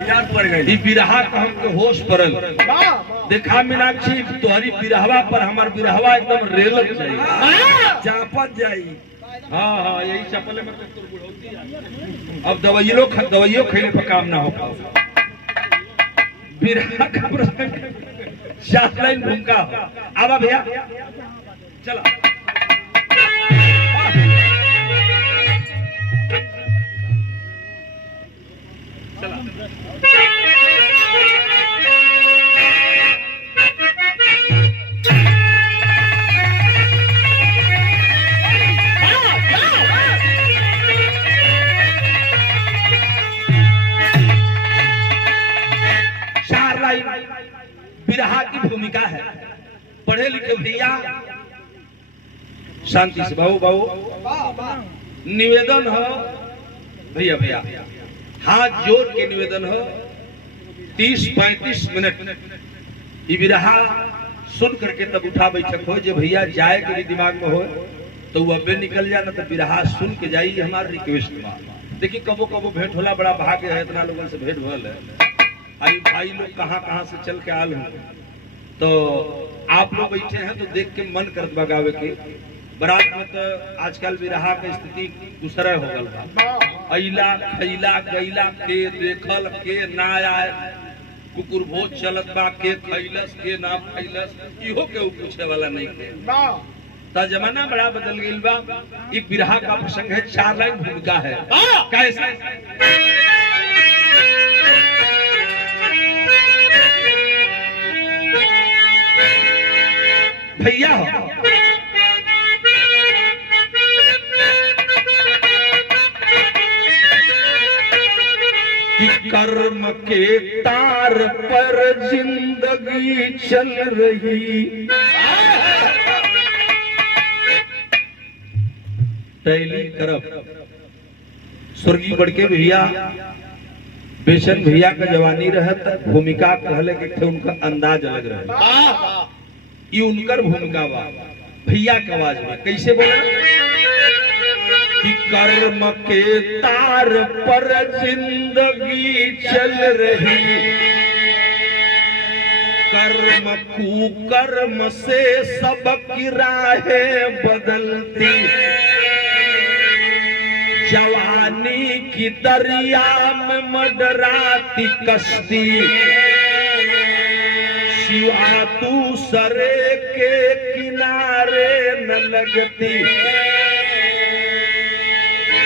याद पड़ गई बिरहा का हमके होश पड़ल। देखा मीनाक्षी तोहरी बिरहवा पर हमार बिरहवा एकदम रेलत जाई चापत जाई। हाँ हाँ यही चपले में तो बुढ़ौती अब दवाइयों खेले पर काम ना हो पाओ। बिरहा का प्रसंग 7 लाइन भूमिका आवा भैया चला। बिरहा की भूमिका है। पढ़े लिखे भैया शांति से बाबू निवेदन हो भैया हाथ जोड़ के निवेदन हो 30-35 मिनट ये बिरहा सुन करके तब उठा बैठक हो। जो भैया जाए के भी दिमाग में हो तो वो अबे निकल जाए ना तो बिरहा सुन के जाइए। हमारा रिक्वेस्ट देखिए कबो कबो भेंट होला बड़ा भाग्य है इतना लोगों से भेंट भल है। आई भाई लोग कहाँ से चल के आल हैं तो आप लोग बैठे हैं तो देख के मन करत बगावे के। बरात में तो आजकल बिरहा के स्थिति दूसरा हो गल बा। अइला खैला गैला के देखल के ना आए कुकुर भोज चलत बा के खैलस के ना खैलस इहो के पूछे वाला नहीं थे। ता जमाना बड़ा बदल गइल बा। एक बिरहा का प्रसंग है 4 लाइन भूमिका है। कैसे भैया हो कि कर्म के तार पर जिंदगी चल रही। टैली करब स्वर्गीय बड़के भैया बेचन भैया का जवानी रहत भूमिका कहले के उनका अंदाज अलग रहे। ये उनकर भूमिका बा भैया के आवाज में कैसे बोला कि कर्म के तार पर जिंदगी चल रही। कर्म कुकर्म से सबकी राहें बदलती। जवानी की दरिया में मडराती कश्ती। शिवा दूसरे के किनारे न लगती।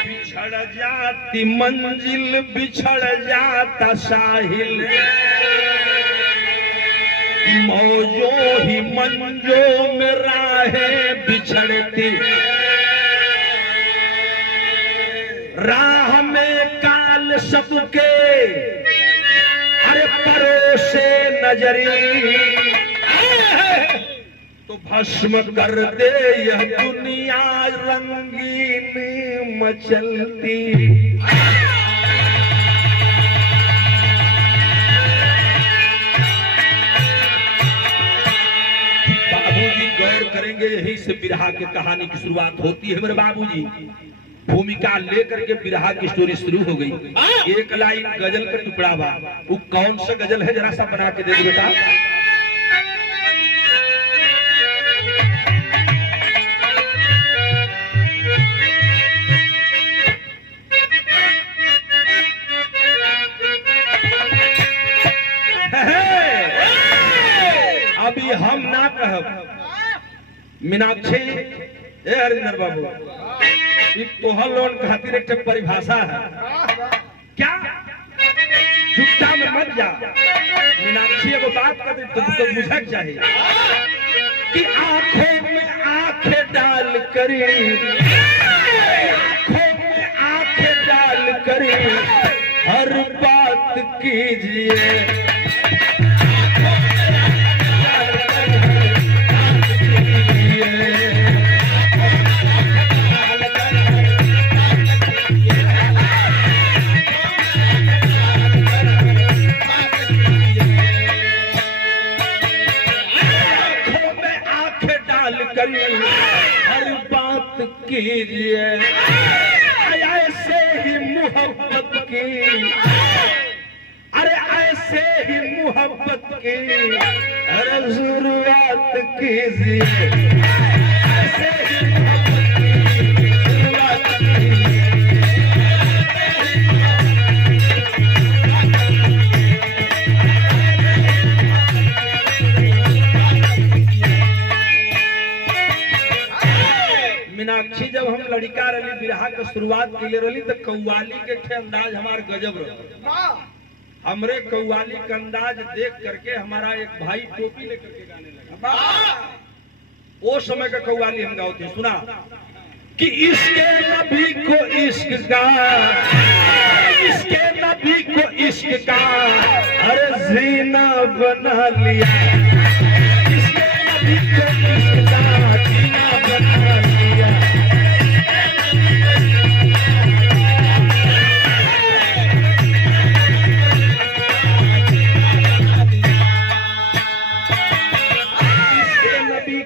बिछड़ जाती मंजिल बिछड़ जाता साहिल। मौजों ही मंजों में राहें बिछड़ती। राह में काल सबके अरे परोसे नजरी। तो भस्म कर दे यह दुनिया रंगीन मचलती। बाबूजी गौर करेंगे यही से बिरहा की कहानी की शुरुआत होती है। मेरे बाबूजी भूमिका लेकर के बिरहा की स्टोरी शुरू हो गई। एक लाइन गजल का टुकड़ा बा। वो कौन सा गजल है जरा सा बना के दे दो बेटा। अभी हम ना कहब मीनाक्षी ए हरिंदर बाबू तोहर लोन खातिर एक परिभाषा है क्या चुपचाप में मत जा। मीनाक्षी एगो बात कर तुमको बुझक चाहिए कि आंखों में आंखें डाल करी। आंखों में आंखें डाल करी हर बात कीजिए। हर बात कीजिए ऐसे ही मोहब्बत की। अरे ऐसे ही मोहब्बत की अरे शुरुआत कीजिए, ऐसे ही मोहब्बत की शुरुआत कीजिए। मीनाक्षी जब हम लड़का रही बिरहा के शुरुआत के लिए रही तो कव्वाली के थे अंदाज हमार गजब रहा। हमरे कव्वाली का अंदाज देख करके हमारा एक भाई टोपी लेकर के गाने लगा। वो समय का कव्वाली हम गाते सुना कि इसके नबी को इश्क का, इसके नबी को इश्क का अरे जीना बना लिया, इसके नबी को इश्क का जीना बना लिया।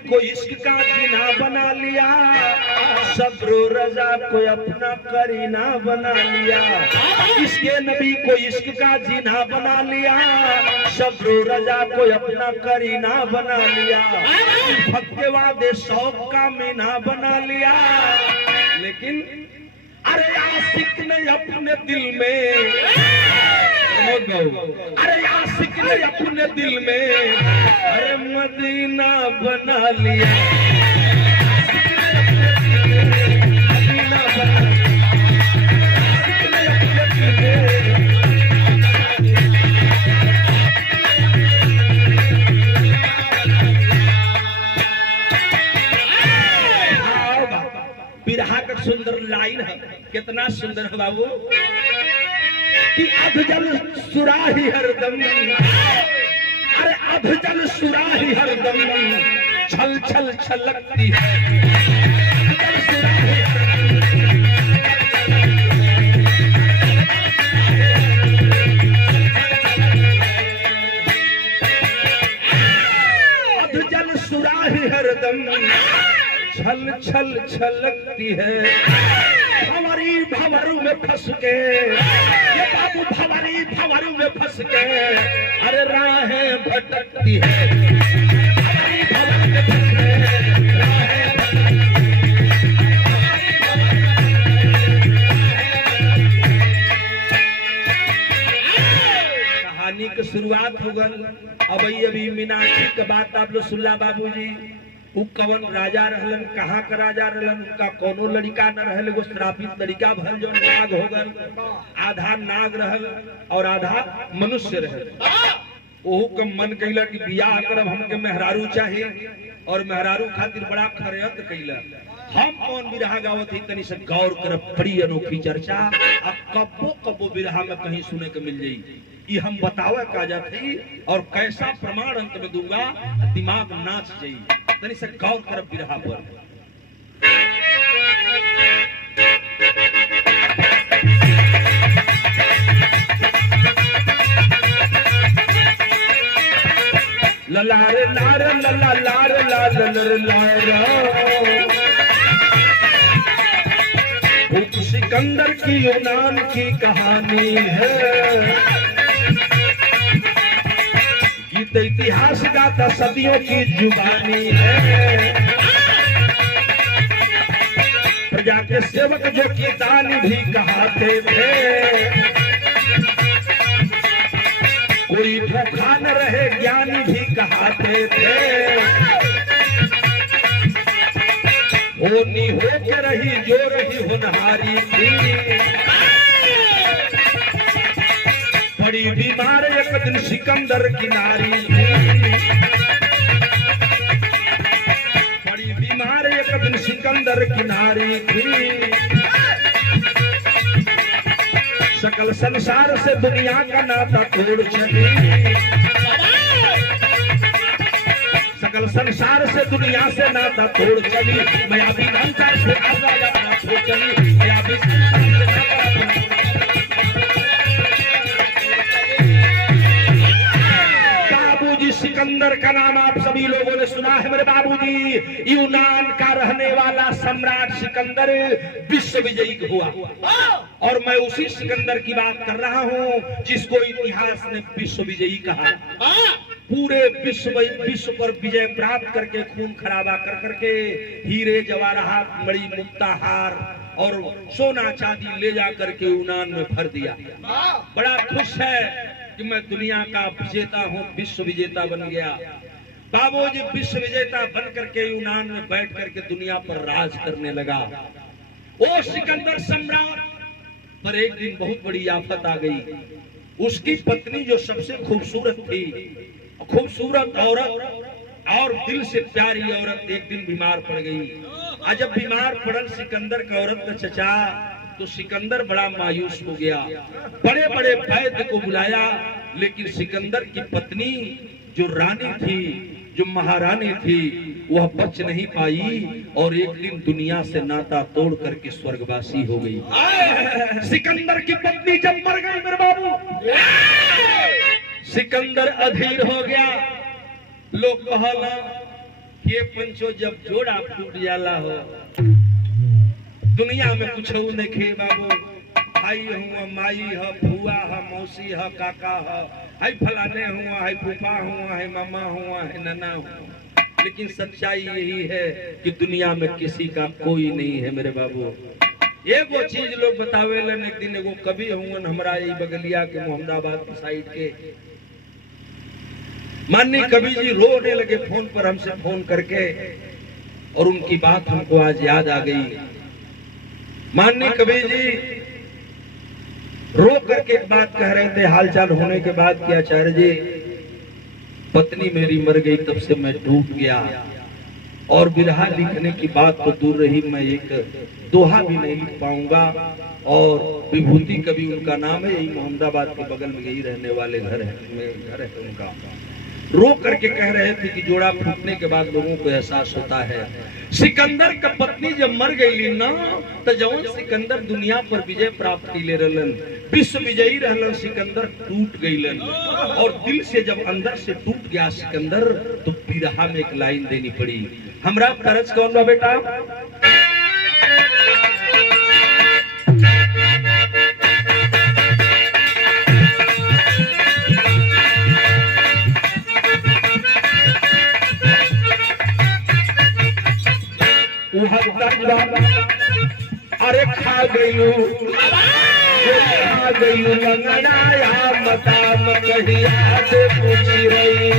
को इश्क का जीना बना लिया, सब्र रजा को अपना करीना बना लिया। इसके नबी को इश्क का जीना बना लिया, सब्र रजा को अपना करीना बना लिया। भक्के वादे शौक का मीना बना लिया। लेकिन अरे आशिक ने अपने दिल में, अरे आशिक ने अपने दिल में अरे मदीना बना लिया, मदीना बना बिरहा का सुंदर लाइन है, कितना सुंदर है बाबू कि अधजल सुराही हरदम, अरे अधजल सुराही हरदम छल छल छलकती है। अधजल सुराही हरदम छल छल छलकती है। भंवरी भंवरू में फंस के, ये बाबू भंवरी भंवरू में फंस के अरे राहें भटकती है, भंवरी भंवरू में फंस के राहें कहानी की शुरुआत हो गई। अभी मीनाक्षी के बात आप लोग सुनला बाबूजी। उ कवन राजा रहलन, कहाँ का राजा रहलन, उनका कोनो लड़का न रहल, एगो श्रापित लड़का भल जो नाग हो गल। आधा नाग रहल और आधा मनुष्य रहल। ओहू का मन कैला कि बियाह करब, हमके मेहरारू चाहिए और मेहरारू खातिर बड़ा खरयत कैला। हम कौन बिरहा गावत ही तनी से गौर करब, बड़ी अनोखी चर्चा आ कब्बो कब्बो बिरहा में कहीं सुने के मिल जाई। ये हम बतावे का जाती और कैसा प्रमाण अंत में दूंगा, दिमाग नाच जाई। तनी से गौर करब बिरहा पर। ललारे लार लला लार लार लर लार उप सिकंदर की यूनान की कहानी है। गीत इतिहास गाता सदियों की जुबानी है। प्रजा के सेवक जो कि दानी भी कहाते थे, कोई भूखा न रहे ज्ञानी भी कहाते थे। होनी हो के रही जो रही होनहारी थी, बड़ी बीमार एक दिन सिकंदर की नारी थी। बड़ी बीमार एक दिन सिकंदर की नारी थी। सकल संसार से दुनिया का नाता तोड़ चली, सकल संसार से दुनिया से नाता तोड़ चली। मैं अभी संसार से आजाद अपना छोड़ चली, मैं अभी संसार से नाता बाबूजी सिकंदर का नाम आप सभी लोगों ने सुना है मेरे बाबूजी। यूनान का रहने वाला सम्राट सिकंदर विश्व विजयी हुआ, और मैं उसी सिकंदर की बात कर रहा हूं जिसको इतिहास ने विश्व विजयी कहा। पूरे विश्व पर विजय प्राप्त करके, खून खराबा कर करके, हीरे जवाहरात, मणि मुक्ता हार और सोना चांदी ले जा करके यूनान में भर दिया। बड़ा खुश है कि मैं दुनिया का विजेता हूँ, विश्व विजेता बन गया। बाबूजी विश्व विजेता बन करके यूनान में बैठ करके दुनिया पर राज करने लगा। वो सिकंदर सम्राट पर एक दिन बहुत बड़ी आफत आ गई। उसकी पत्नी जो सबसे खूबसूरत थी, खूबसूरत औरत और दिल से प्यारी औरत, एक दिन बीमार पड़ गई। आज जब बीमार पड़ल सिकंदर का औरत का चचा, तो सिकंदर बड़ा मायूस हो गया। बड़े बड़े वैद्य को बुलाया, लेकिन सिकंदर की पत्नी जो रानी थी, जो महारानी थी, वह बच नहीं पाई और एक दिन दुनिया से नाता तोड़ करके स्वर्गवासी हो गई। सिकंदर की पत्नी जब मर गई मेरे बाबू, सिकंदर अधीर हो गया। लोग कहला ये पंचो जब जोड़ा फूट जाला हो, दुनिया में कुछ नहीं खे बाबू। भाई हुआ, माई है, फुआ है, मौसी है, काका है, फलाने हुआ है, फूफा हुआ है, मामा हुआ है, नना हुआ। लेकिन सच्चाई यही है कि दुनिया में किसी का कोई नहीं है मेरे बाबू। ये वो चीज लोग बतावे लन। एक दिन एगो कवि हुआ हमारा ये बगलिया के मोहम्मदाबाद साइड के, माननीय कवि जी रोने लगे फोन पर हमसे फोन करके, और उनकी बात हमको आज याद आ गई। माननीय कवि जी रो करके एक बात कह रहे थे हालचाल होने के बाद कि आचार्य जी, पत्नी मेरी मर गई, तब से मैं टूट गया, और बिरहा लिखने की बात तो दूर रही, मैं एक दोहा भी नहीं लिख पाऊंगा। और विभूति कवि उनका नाम है, यही मोहम्मदाबाद के बगल में यही रहने वाले घर है उनका। रो करके कह रहे थे कि जोड़ा फूटने के बाद लोगों को एहसास होता है। सिकंदर का पत्नी जब मर गई ना, तो जवन सिकंदर दुनिया पर विजय प्राप्त कर रहलन, विश्व विजयी रहलन, सिकंदर टूट गईलन। और दिल से जब अंदर से टूट गया सिकंदर, तो बिरहा में एक लाइन देनी पड़ी। हमरा तरज कौन बा बेटा? अरे खा गयू लंगड़ाया मदाम कहिया से पूछी रही।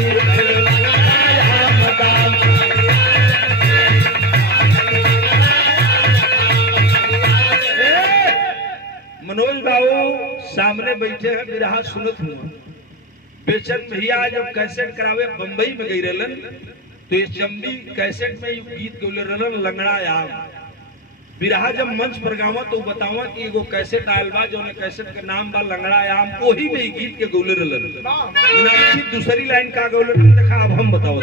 मनोज बाबू सामने बैठे हैं, बिरहा सुनत हुआ। बेचन भैया जब कैसेट करावे बम्बई में गई रहलन, तो ये चंबी कैसेट में गीत गौले रहलन लंगड़ायाम। बिरहा जब मंच पर गावा तो बतावा कि एगो कैसेट आयल बा, जो कैसेट का नाम बा लंगड़ायाम, वही में गीत के गौले रहलन। दूसरी लाइन का गौले देखा, अब हम बताओ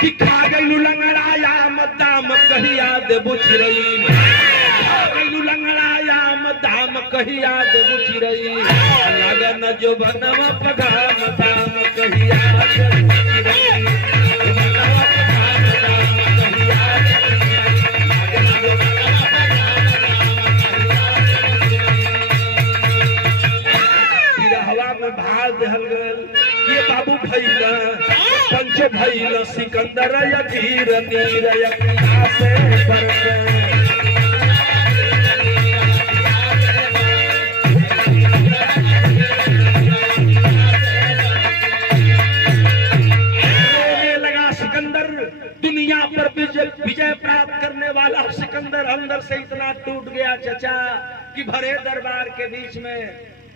कि खा गइलू लंगड़ायाम दाम कहिया देबो चिरई, खा गइलू लंगड़ायाम दाम कहिया देबो चिरई, लगन जो बनवा पगाम दाम कहिया देबो चिरई। ये बाबू भैला पंच भैला सिकंदर यधीर नीर यकिया से बरसे। लगा सिकंदर, दुनिया पर विजय प्राप्त करने वाला सिकंदर अंदर से इतना टूट गया चचा कि भरे दरबार के बीच में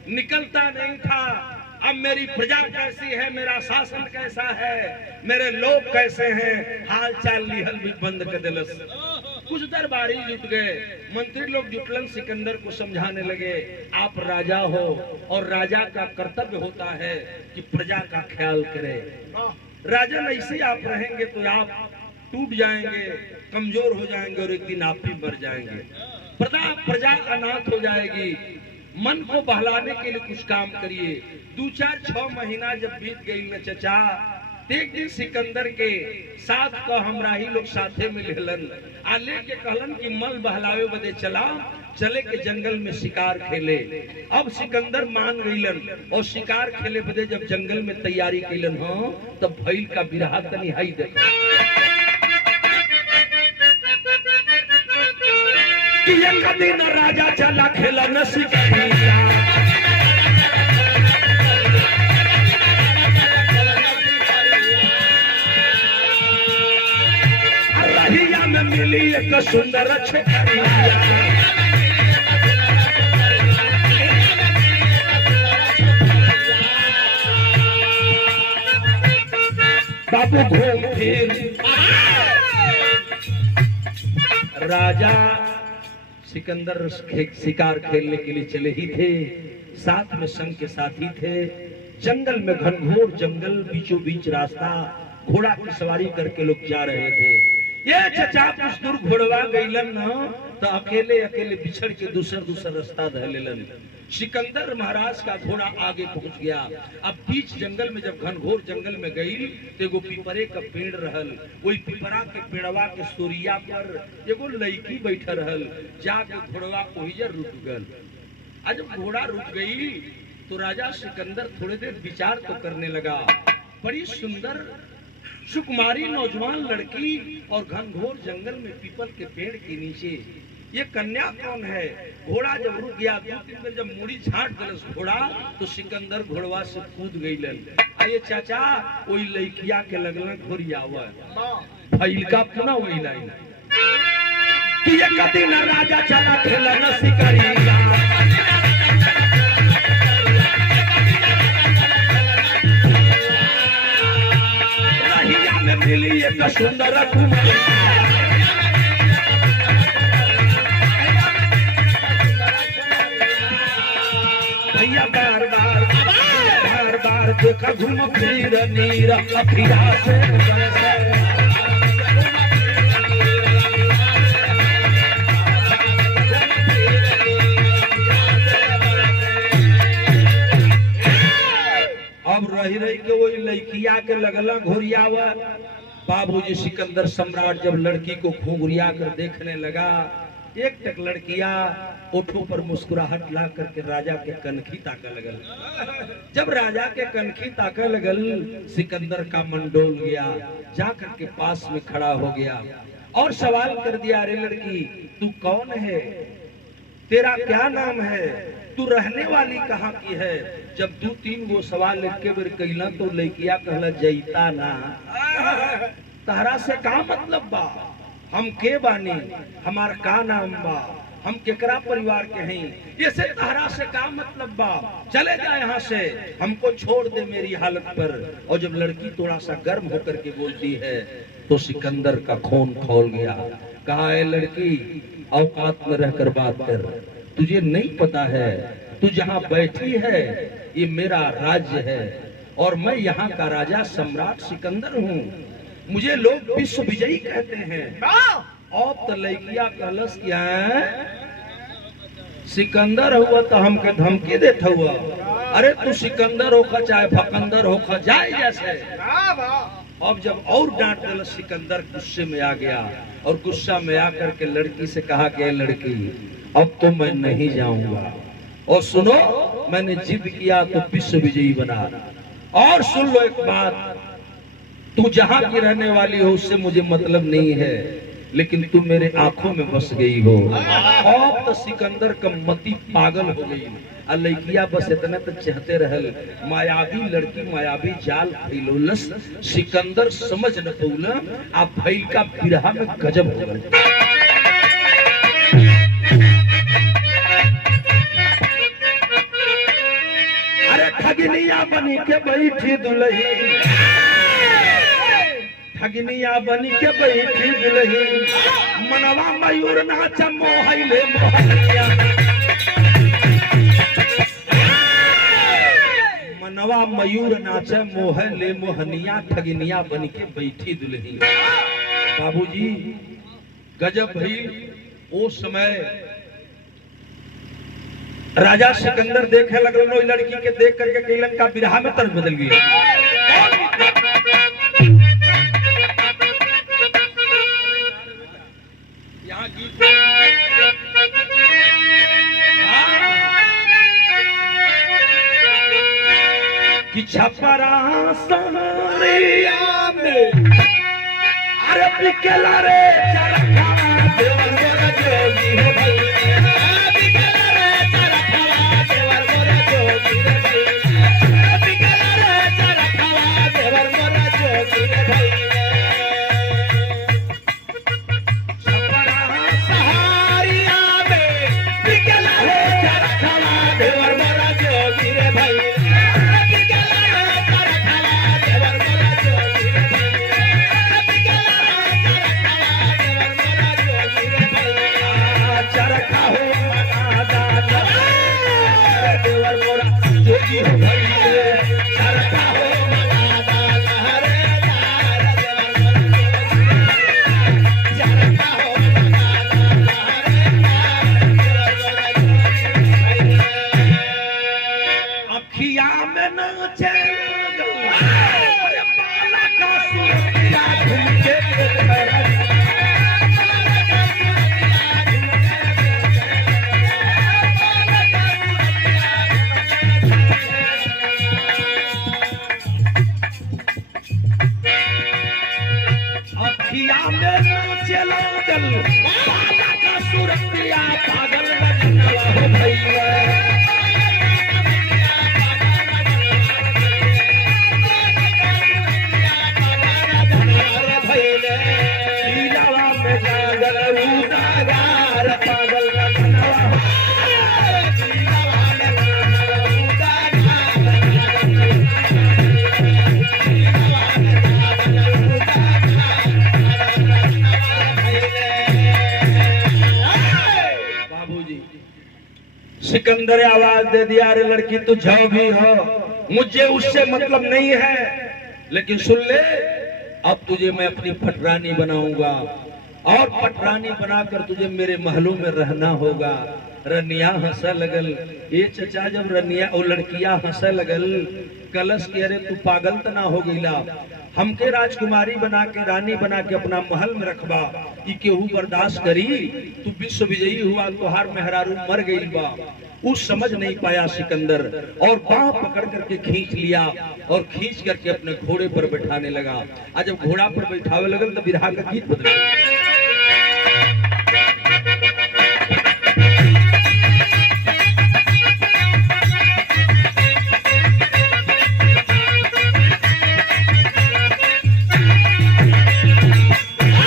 निकलता नहीं था। अब मेरी प्रजा कैसी है, मेरा शासन कैसा है, मेरे लोग कैसे हैं, हाल चाल लिहल भी बंद कर दिलस। कुछ दरबारी जुट गए, मंत्री लोग जुटलन, सिकंदर को समझाने लगे आप राजा हो और राजा का कर्तव्य होता है कि प्रजा का ख्याल करे। राजन ऐसे आप रहेंगे तो आप टूट जाएंगे, कमजोर हो जाएंगे और एक दिन आप भी मर जाएंगे। प्रजा अनाथ हो जाएगी। मन को बहलाने के लिए कुछ काम करिए। 2-4-6 महीना जब बीत गई न चचा, एक दिन सिकंदर के साथ का हमरा ही लोग साथे में लेलन आ लेके कहलन कि मल बहलावे बदे चला चले के जंगल में शिकार खेले। अब सिकंदर मान गईलन और शिकार खेले बदे जब जंगल में तैयारी कैलन हो तब भइल का बिरहा तनी हाई दे कि एक दिन राजा चला खेलन शिकारिया रहिया में मिली एक सुंदर छकरिया बाबू घूम फिर राजा सिकंदर शिकार खेलने के लिए चले ही थे, साथ में संग के साथी थे। जंगल में घनघोर जंगल बीचों बीच रास्ता घोड़ा की सवारी करके लोग जा रहे थे। ये चचा कुछ दूर घोड़वा गईलन न तो अकेले अकेले बिछड़ के दूसर रास्ता धर लेलन। सिकंदर महाराज का घोड़ा आगे पहुंच गया। अब बीच जंगल में जब घनघोर जंगल में गई तो एगो पिपरे का पेड़ रहल, वही पिपरा के पेड़वा के सोरिया पर एगो लड़की बैठा रहल। जाके घोड़वा ओहिजर रुक गल। आज जब घोड़ा रुक गई तो राजा सिकंदर थोड़ी देर विचार तो करने लगा। बड़ी सुंदर सुकुमारी नौजवान लड़की और घनघोर जंगल में पीपल के पेड़ के नीचे ये कन्या कौन है? घोड़ा जब रुक गया 2-3 दिन जब मुड़ी झाट गलस घोड़ा तो सिकंदर घोड़वा से कूद गईलन। आये चाचा वही लड़किया के लगल घोरियावा भइल का पुनः वही लाइन कि एक दिन राजा चला खेलन शिकारिया रहिया में मिली एक सुंदर कुमारी भैया बार बार देखा घूम फिर नीर अखिया से अब रही के वही लड़किया के लगला घोरियावा। बाबूजी सिकंदर सम्राट जब लड़की को घूंघरिया कर देखने लगा, एक तक लड़किया ओठों पर मुस्कुराहट ला करके राजा के कनखी ताका लगल। जब राजा के कनखी ताका लगल सिकंदर का मन डोल गया, जा करके पास में खड़ा हो गया और सवाल कर दिया, अरे लड़की तू कौन है, तेरा क्या नाम है, तू रहने वाली कहाँ की है? जब 2-3 गो सवाल एक के बेर कैला तो लड़किया कहला जैता ना तहरा से का मतलब बा, हम के बानी, हमार का नाम बा, हम केकरा परिवार के हैं, ये से तहरा से का मतलब बा, चले जा यहाँ से, हमको छोड़ दे मेरी हालत पर। और जब लड़की थोड़ा सा गर्म होकर के बोलती है तो सिकंदर का खून खौल गया। कहा है लड़की औकात में रहकर बात कर, तुझे नहीं पता है तू जहाँ बैठी है ये मेरा राज्य है और मैं यहाँ का राजा सम्राट सिकंदर हूँ, मुझे लोग विश्व विजयी कहते हैं। अब तो लड़किया कहलस क्या सिकंदर हुआ तो हमके धमकी देता हुआ, अरे तू सिकंदर होखा चाहे भकंदर होखा जाए जैसे। अब जब और डांट दिल सिकंदर गुस्से में आ गया और गुस्सा में आकर के लड़की से कहा कि लड़की अब तो मैं नहीं जाऊंगा और सुनो मैंने जिद किया तो विश्व विजयी बना। और सुन लो एक बात, तू जहां की रहने वाली हो उससे मुझे मतलब नहीं है, लेकिन तू मेरे आंखों में बस गई हो। अब तो सिकंदर का मती पागल हो गई। लड़किया बस इतना तो चाहते रहल, मायावी लड़की मायावी जाल फैलोलस, सिकंदर समझ न पौला आप भइल का बिरहा में गजब हो गए। अरे ठगनिया बनी के बैठी दुल्ही, ठगनिया बनी के बैठी दुल्ही, मनवा मयूर नाच मोहले मोहनिया, मनवा मयूर नाच मोहले मोहनिया, ठगनिया बन के बैठी दुल्ही। बाबूजी गजब भई। उस समय राजा सिकंदर देखे लगल लड़की के देख करके कैलन का बिरहा में तर्ज बदल गया। कि छपरा सहरिया में अरे बिकेला रे चरखा देवर मोरा जोगी हो भैया बिकेला रे चरखा देवर मोरा जोगी हो भैया बिकेला रे चरखा देवर मोरा जोगी हो भैया छपरा सहरिया में बिकेला रे चरखा देवर मोरा जोगी रे भैया सिकंदर आवाज दे दिया, अरे लड़की तू जाओ भी हो, मुझे उससे मतलब नहीं है, लेकिन सुन ले, अब तुझे मैं अपनी पटरानी बनाऊंगा और पटरानी बनाकर तुझे मेरे महलों में रहना होगा। रनिया हंसा लगल, ये चचा जब रनिया और लड़कियां हंसा लगल, कलश के अरे तू पागल तो ना हो गईला, हमके राजकुमारी बना के रानी बना के अपना महल में रखबा, ई केहू बर्दाश्त करी? तू विश्व विजयी हुआ, तोहार मेहरारू मर गई बा। उस समझ नहीं पाया सिकंदर और बाह पकड़ करके खींच लिया और खींच करके अपने घोड़े पर बैठाने लगा। आज जब घोड़ा पर बैठावे लगल तो बिरहा का गीत बदल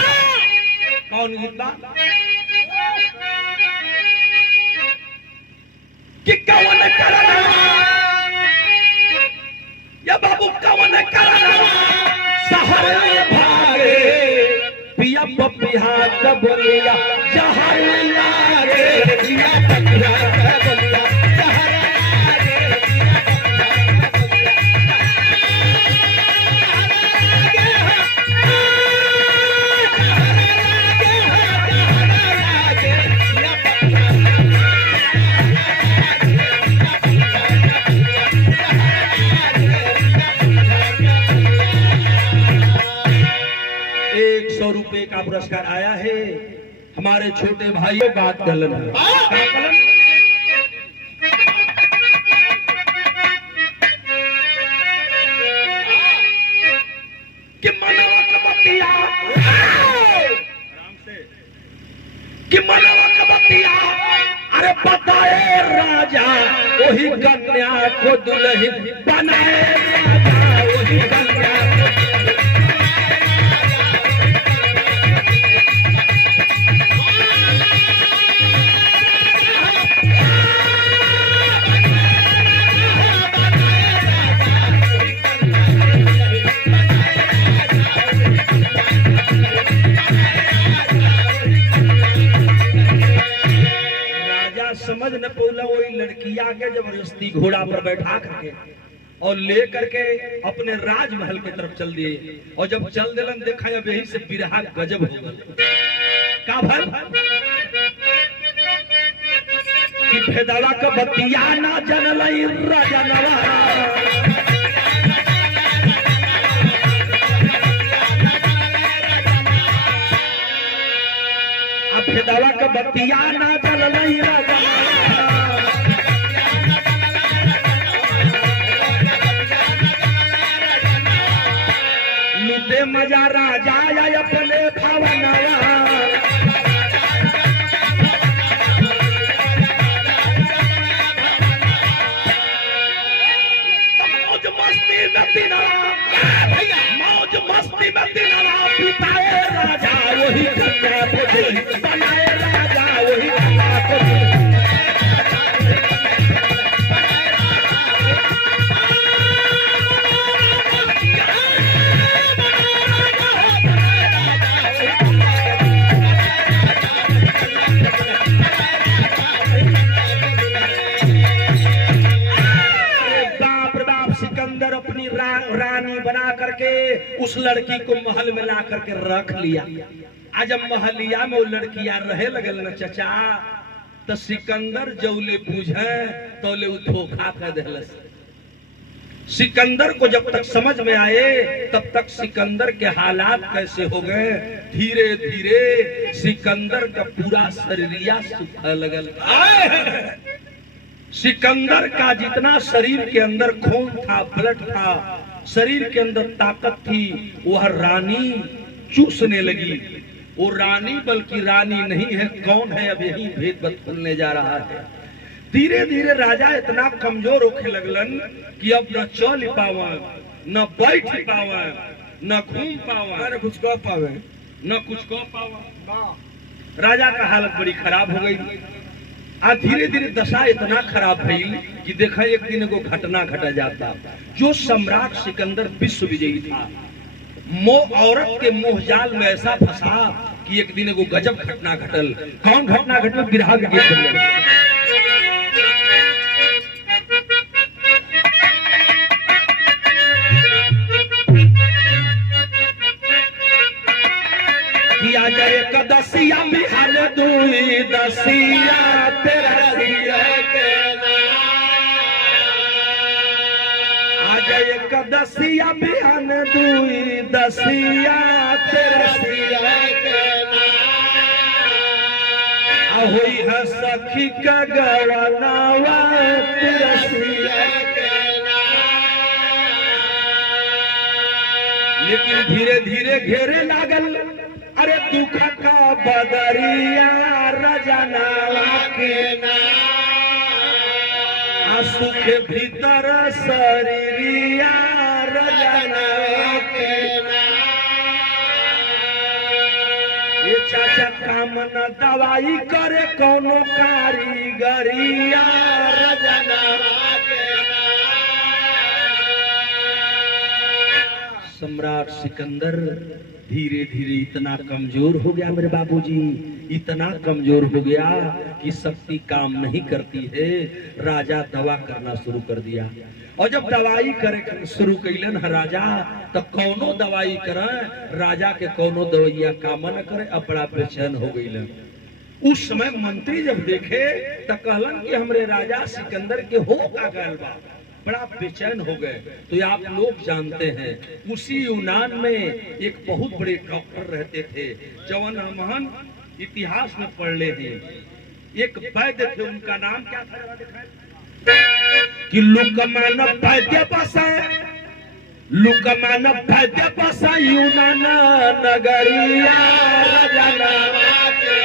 कौन गीत बा? कि कवन करना या बाबू कवन करना सहारे भागे पिया पपिया कबलिया जहरिया रे पिया पपिया कबलिया जहरिया रे ₹100 का पुरस्कार आया है हमारे छोटे भाई बात कलन है। कि मनवा कबतिया कि मनवा कबतिया अरे बताए राजा वही कन्या को दुल्हन बनाए राजा वही कन्या को समझ न पौला, वही लड़किया के जबरदस्ती घोड़ा पर बैठा करके और ले करके अपने राजमहल के तरफ चल दिए। और जब चल दिलन देखा जब यही से बिरहा गजब हो गल का भल कि भेदवा का बतिया ना जनलई राजनवा भेदवा का बतिया ना जनलई राजनवा मारे मजा राजा या अपने भवनवा मौज मस्ती में दिनारा पिताए राजा वही बनाए राजा वही सिकंदर अपनी रानी बना करके उस लड़की को महल में ला करके रख लिया। आज जब महलिया में वो लड़कियां रहे लगल न चचा तो सिकंदर जौले बुझे तौले धोखा कर दिलस। सिकंदर को जब तक समझ में आए तब तक सिकंदर के हालात कैसे हो गए, धीरे धीरे सिकंदर का पूरा शरीरिया सूखने लगल। सिकंदर का जितना शरीर के अंदर खून था, ब्लड था, शरीर के अंदर ताकत थी, वह रानी चूसने लगी। वो रानी बल्कि रानी नहीं है, कौन है अब यही भेद बतलने जा रहा है। धीरे धीरे राजा इतना कमजोर होके लगलन कि अब न चल पावे, न बैठ पावे, न घूम पावे, कुछ कह पावे, न कुछ कह पावे। राजा का हालत बड़ी खराब हो गई। आज धीरे धीरे दशा इतना खराब भई कि देखा एक दिन को घटना घटा जाता। जो सम्राट सिकंदर विश्व विजयी था, औरत के मोहजाल में ऐसा फंसा कि एक दिन को गजब घटना घटल। कौन घटना घटल? बिरहा के गीत में किया जाए कदसिया बिहार दुई दसिया तेरसिया के आज एक दसिया बिहान दुई दसिया तेरसिया के हुई है सखी का गवनावा तेरसिया के। लेकिन धीरे धीरे घेरे लागल अरे दुख का बदरिया रजनावा के सुख भीतर शरीरिया रजनावा के। ये चाचा काम न दवाई करे कोनो कारीगरिया रजनावा के। सम्राट सिकंदर धीरे धीरे इतना कमजोर हो गया मेरे बाबूजी, इतना कमजोर हो गया कि शक्ति काम नहीं करती है। राजा दवा करना शुरू कर दिया और जब दवाई करे शुरू कैलन राजा तो कौनो दवाई करे राजा के कौनो दवाइया काम न करे, अपना बेचैन हो गईलन। उस समय मंत्री जब देखे तो कहलन कि हमरे राजा सिकंदर के हो का गल बा, बड़ा बेचैन हो गए। तो आप लोग जानते हैं उसी यूनान में एक बहुत बड़े डॉक्टर रहते थे, जवन हम इतिहास में पढ़ ले हैं। एक वैद्य थे, उनका नाम क्या था कि लुकमान वैद्य बसा, लुकमान वैद्य बसा यूनान नगरिया रजनावा के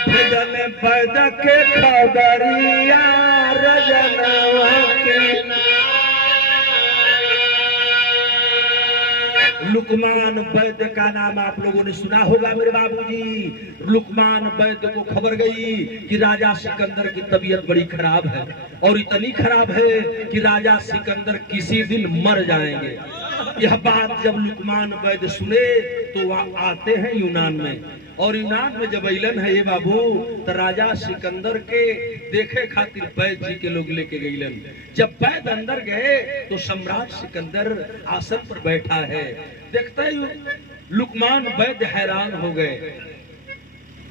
भेजल वैद्य के खबरिया रजनावा के। लुकमान वैद्य का नाम आप लोगों ने सुना होगा मेरे बाबूजी। लुकमान वैद्य को खबर गई कि राजा सिकंदर की तबीयत बड़ी खराब है और इतनी खराब है कि राजा सिकंदर किसी दिन मर जाएंगे। यह बात जब लुकमान वैद्य सुने तो वह आते हैं यूनान में, और यूनान में जब अलन है ये बाबू तो राजा सिकंदर के देखे खातिर वैद्य जी के लोग लेके गईलन। जब वैद्य अंदर गए तो सम्राट सिकंदर आसन पर बैठा है। देखते ही लुकमान वैद्य हैरान हो गए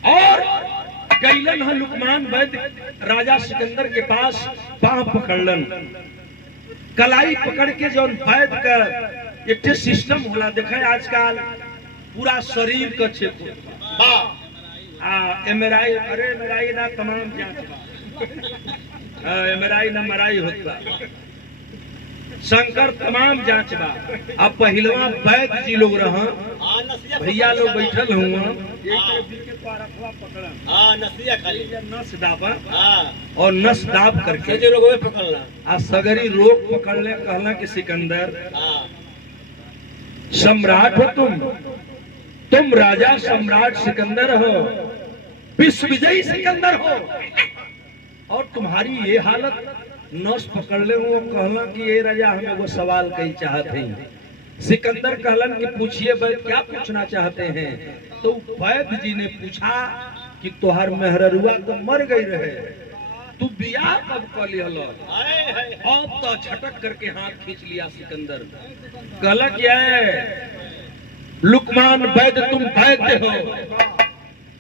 और गईलन है लुकमान वैद्य राजा सिकंदर के पास पांव पकड़लन, कलाई पकड़ के जो वैद्य का एक सिस्टम होला देखा आजकल पूरा शरीर का क्षेत्र एमआरआई, अरे एमआरआई ना तमाम जांच एमआरआई ना मराई होता शंकर तमाम जांच बा। अब पहलवा वैद्य जी लोग रहा, भैया लोग बैठल हुआ, नस दाबा और नस दाब करके पकड़ना आ सगरी रोग पकड़ले, कहला कि सिकंदर सम्राट हो तुम राजा सम्राट सिकंदर हो, विश्व विजयी सिकंदर हो, और तुम्हारी ये हालत। नस पकड़ ले वो कहला कि ये राजा हमें वो सवाल कही चाहते हैं। सिकंदर कहलन कि पूछिए वैद्य क्या पूछना चाहते हैं। तो वैद्य जी ने पूछा कि तोहार मेहररुआ तो मर गई रहे, तू बियाह कब कर लिहल? अब तो झटक करके हाथ खींच लिया सिकंदर। कहला क्या है लुकमान वैद्य तुम वैद्य हो,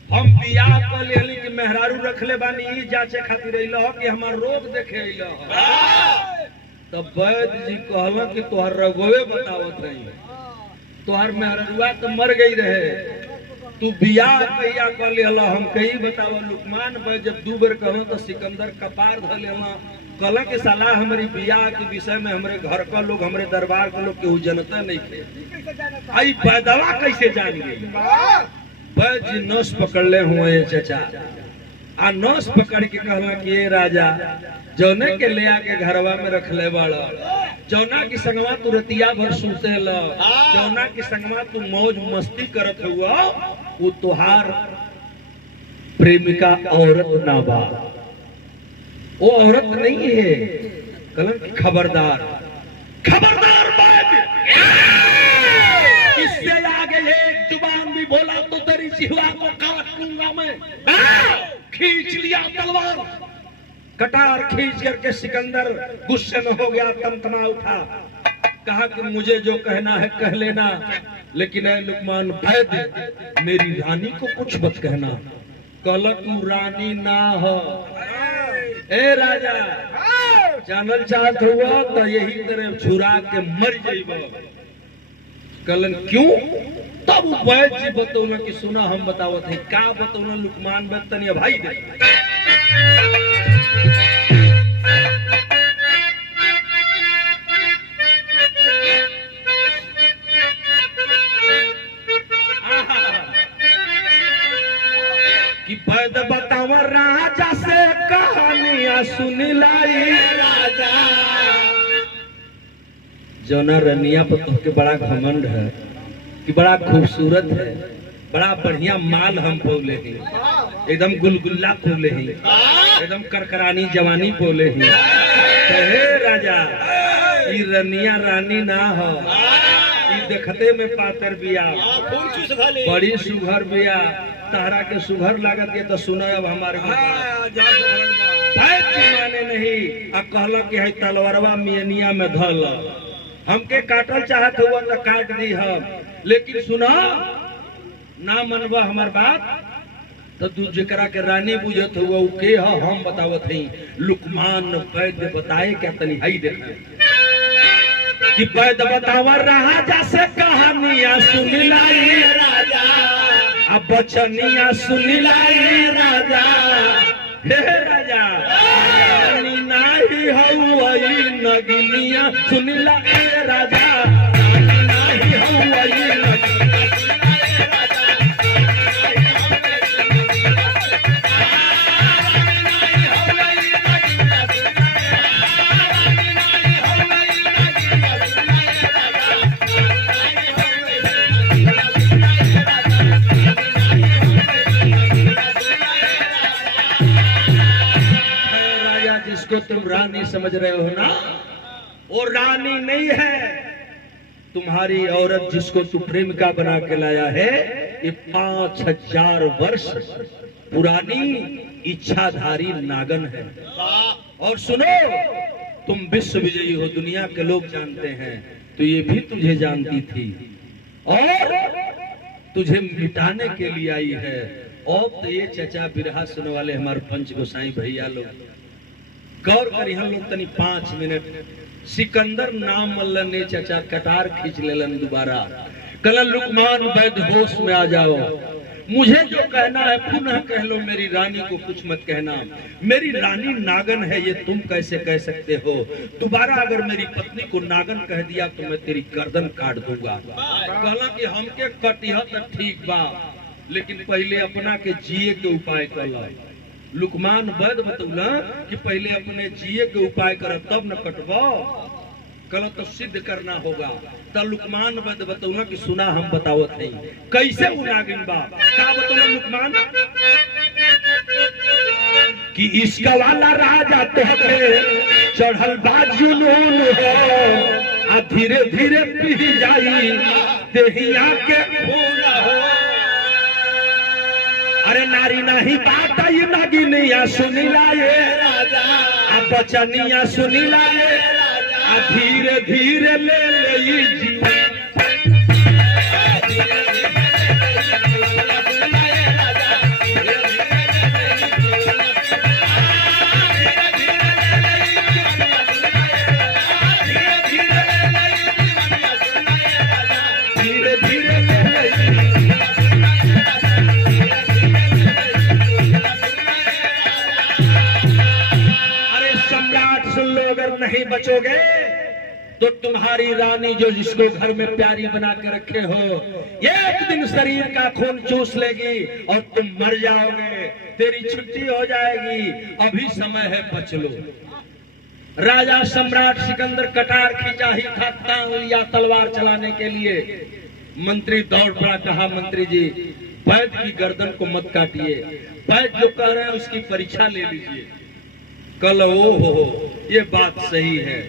हम बियाह कर लेली कि मेहरारू रखले बानी ई जांचे खातिर अइलो हो कि हमार रोग देखे अइलो हो। तब वैद्य जी कहला कि तोहर रगवे बतावत रही, तोहर मेहरारुआ तो मर गई रहे, तू बियाह कहिया कर लेला हम कही बताव। लुकमान वैद्य जब 2 बेर कहला तो सिकंदर कपार धर लेला, कहला कि साला हमारी बियाह के विषय में हमरे घर का लोग, हमरे दरबार के लोग केहू जनता नहीं थे, आई पैदावा कैसे जान गई। वैद्य जी नस पकड़ ले हुए चचा, आ नस पकड़ के कहला कि ये राजा जौने के ले आके घरवा में रख ले बाड़ा, जौना की संगवा तू रतिया भर सूते ल, जौना की संगवा तू मौज मस्ती करत हुआ, वो तुहार प्रेमिका औरत ना बा, वो औरत नहीं है। कहलन कि खबरदार खबरदार वैद्य, इससे आगे एक जुबान भी बोला तो तेरी जिह्वा को काट लूंगा मैं। खींच लिया तलवार, कटार खींच करके सिकंदर गुस्से में हो गया, तमतमा उठा, कहा कि मुझे जो कहना है कह लेना, लेकिन ए लुकमान वैद्य मेरी रानी को कुछ मत कहना। कहला तू रानी ना हो, ए राजा जानल चाहत हुआ तो यही तरह छुरा के मर जाइब। कहलन क्यों? तब वैद्य जी बतौना कि सुना हम बतावत है का बतौना। लुकमान वैद्य तनिया भाई दे कि वैद्य बतावा राजा से कहानियां सुन लाई। राजा जौना रनिया पर तुमके बड़ा घमंड है कि बड़ा खूबसूरत है, बड़ा बढ़िया माल हम पौले हैं, एकदम गुलगुल्ला पौले हैं, एकदम करकरानी जवानी पौले हैं। हे राजा ई रनिया रानी ना हो, ई देखते में पातर बिया, बड़ी सुघर बिया, तहरा के सुघर लागत ये तो सुनो अब हमारे माने नहीं। अब कहला कि है तलवारवा मियनिया में धल, हमके काटल चाहत हुआ तो काट दी हम, लेकिन सुना ना मनवा हमार बात तो तू जेकरा के रानी बुझत हुआ उ के ह हम बतावत हई। लुकमान वैद्य बताए क्या तनी हई देखा कि वैद्य बतावा राजा से कहानियां सुन लाई। राजा अब बचनिया सुन लाई। राजा हे राजा नाही हई नगिनिया सुन लाई। राजा नाही हई नगिनिया जिसको तुम रानी समझ रहे हो ना, वो रानी नहीं है। तुम्हारी औरत जिसको तू प्रेमिका बना के लाया है, ये 5000 वर्ष पुरानी इच्छाधारी नागन है। और सुनो, तुम विश्व विजयी हो, दुनिया के लोग जानते हैं, तो ये भी तुझे जानती थी और तुझे मिटाने के लिए आई है। और तो ये चचा बिरहा सुनने वाले हमारे पंच गोसाई भैया लोग गौर करी, हम लोग तनी 5 मिनट। सिकंदर नाम मल्लन ने चचा कटार खींच लेलन दोबारा। कल लुकमान वैद्य होश में आ जाओ। मुझे जो कहना है पुनः कह लो, मेरी रानी को कुछ मत कहना। मेरी रानी नागन है ये तुम कैसे कह सकते हो? दोबारा अगर मेरी पत्नी को नागन कह दिया तो मैं तेरी गर्दन काट दूंगा। कहला कि हमके कटिया तो ठीक बा, लेकिन पहले अपना के जिए के उपाय कर। लुकमान वैद बतौला कि पहले अपने जिए के उपाय कर तब न कटबो। कल तो सिद्ध करना होगा। तो लुकमान वैद बतौला कि सुना हम बतावत नहीं कैसे उ नागिन बा। का बतौला लुकमान कि इसका वाला राजा तोहरे चढ़ल बा जुनून हो, आ धीरे धीरे पी जाई देहिया के खून हो। अरे नारी नहीं बात ये नागिनिया सुनिला ये राजा, आ बचनिया सुनिला ये राजा, धीरे धीरे ले ले जी। नहीं बचोगे तो तुम्हारी रानी जो जिसको घर में प्यारी बना के रखे हो, एक दिन शरीर का खून चूस लेगी और तुम मर जाओगे, तेरी छुट्टी हो जाएगी। अभी समय है, बच लो। राजा सम्राट सिकंदर कटार खींचा ही था, तांग लिया तलवार चलाने के लिए। मंत्री दौड़ पड़ा, कहा मंत्री जी वैद्य की गर्दन को मत काटिए, वैद्य जो कह रहे हैं उसकी परीक्षा ले लीजिए। कल ओ हो ये बात सही है,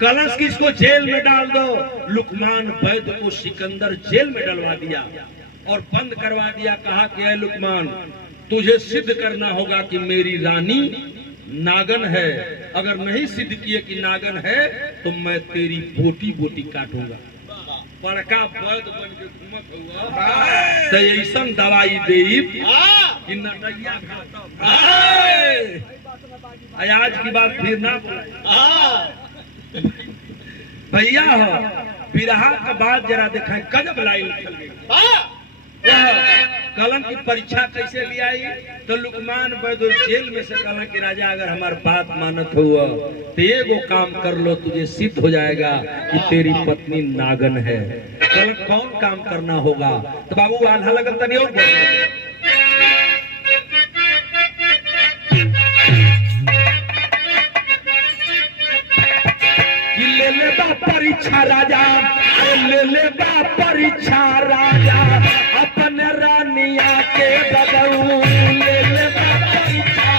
कलश किसको जेल में डाल दो। लुकमान वैद्य को सिकंदर जेल में डलवा दिया और बंद करवा दिया। कहा कि ऐ लुकमान तुझे सिद्ध करना होगा कि मेरी रानी नागन है। अगर नहीं सिद्ध किए कि नागन है तो मैं तेरी बोटी बोटी काटूंगा। बड़का वैद्य बन के घूमत हुआ तो ऐसा दवाई दे कि नटैया आज की बात फिर ना भैया हो। बिरहा का बात जरा दिखाए, गजब लाइन निकल गई। कलम की परीक्षा कैसे ले आई तो लुकमान वैद्य जेल में से कहा कि राजा अगर हमार बात मानत हुआ तो एगो काम कर लो, तुझे सिद्ध हो जाएगा कि तेरी पत्नी नागन है। कल कौन काम करना होगा? तो बाबू आल्हा लगता नहीं हो ले ले बा परीक्षा राजा, ले ले बा परीक्षा राजा, अपने रानिया के बदऊ ले ले बा परीक्षा।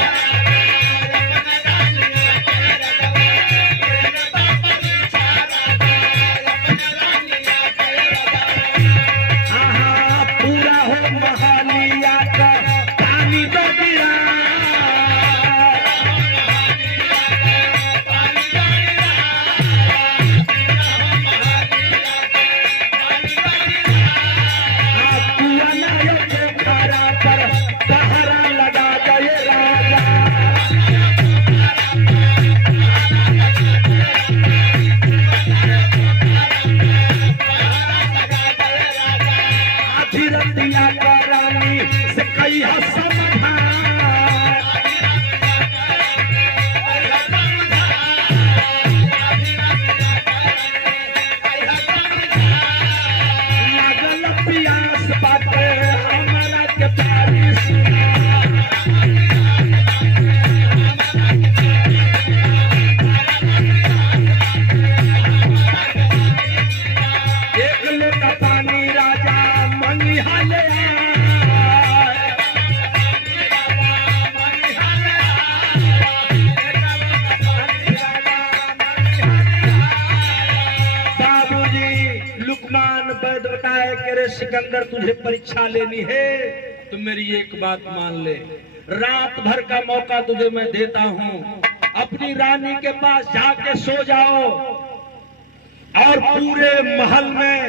हाँ पूरा हो महालिया का पानी दो दिया। सिकंदर तुझे परीक्षा लेनी है तो मेरी एक बात मान ले, रात भर का मौका तुझे मैं देता हूँ। अपनी रानी के पास जाके सो जाओ और पूरे महल में